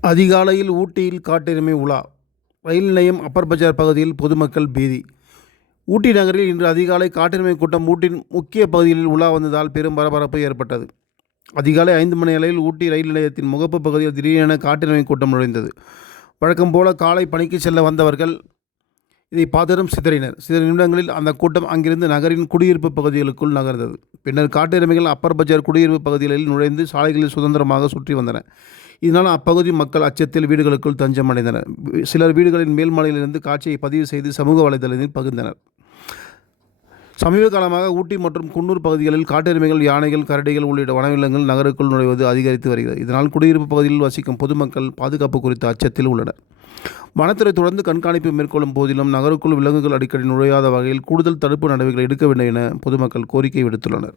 அதிகாலையில் ஊட்டியில் காட்டெருமை உலா. ரயில் நிலையம் அப்பர் பஜார் பகுதியில் பொதுமக்கள் பீதி. ஊட்டி நகரில் இன்று அதிகாலை காட்டெருமை கூட்டம் ஊட்டின் முக்கிய பகுதிகளில் உலா வந்ததால் பெரும் பரபரப்பு ஏற்பட்டது. அதிகாலை ஐந்து மணி அளவில் ஊட்டி ரயில் நிலையத்தின் முகப்பு பகுதியில் திடீரென காட்டெருமை கூட்டம் நுழைந்தது. வழக்கம் போல காலை பணிக்கு செல்ல வந்தவர்கள் இதை பார்த்ததும் சிதறினர். சில நிமிடங்களில் அந்த கூட்டம் அங்கிருந்து நகரின் குடியிருப்பு பகுதிகளுக்குள் நகர்ந்தது. பின்னர் காட்டெருமைகள் அப்பர் பஜார் குடியிருப்பு பகுதிகளில் நுழைந்து சாலைகளில் சுதந்திரமாக சுற்றி வந்தன. இதனால் அப்பகுதி மக்கள் அச்சத்தில் வீடுகளுக்குள் தஞ்சம் அடைந்தனர் சிலர் வீடுகளின் மேல்மலையிலிருந்து காட்சியை பதிவு செய்து சமூக வலைதளத்தில் பகிர்ந்தனர். சமீப காலமாக ஊட்டி மற்றும் குன்னூர் பகுதிகளில் காட்டெருமைகள் யானைகள் கரடிகள் உள்ளிட்ட வனவிலங்குகள் நகருக்குள் நுழைவது அதிகரித்து வருகிறது. இதனால் குடியிருப்பு பகுதியில் வசிக்கும் பொதுமக்கள் பாதுகாப்பு குறித்த அச்சத்தில் உள்ளனர். வனத்துறை தொடர்ந்து கண்காணிப்பு மேற்கொள்ளும் போதிலும் நகருக்குள் விலங்குகள் அடிக்கடி நுழையாத வகையில் கூடுதல் தடுப்பு நடவடிக்கைகள் எடுக்க வேண்டும் என பொதுமக்கள் கோரிக்கை விடுத்துள்ளனர்.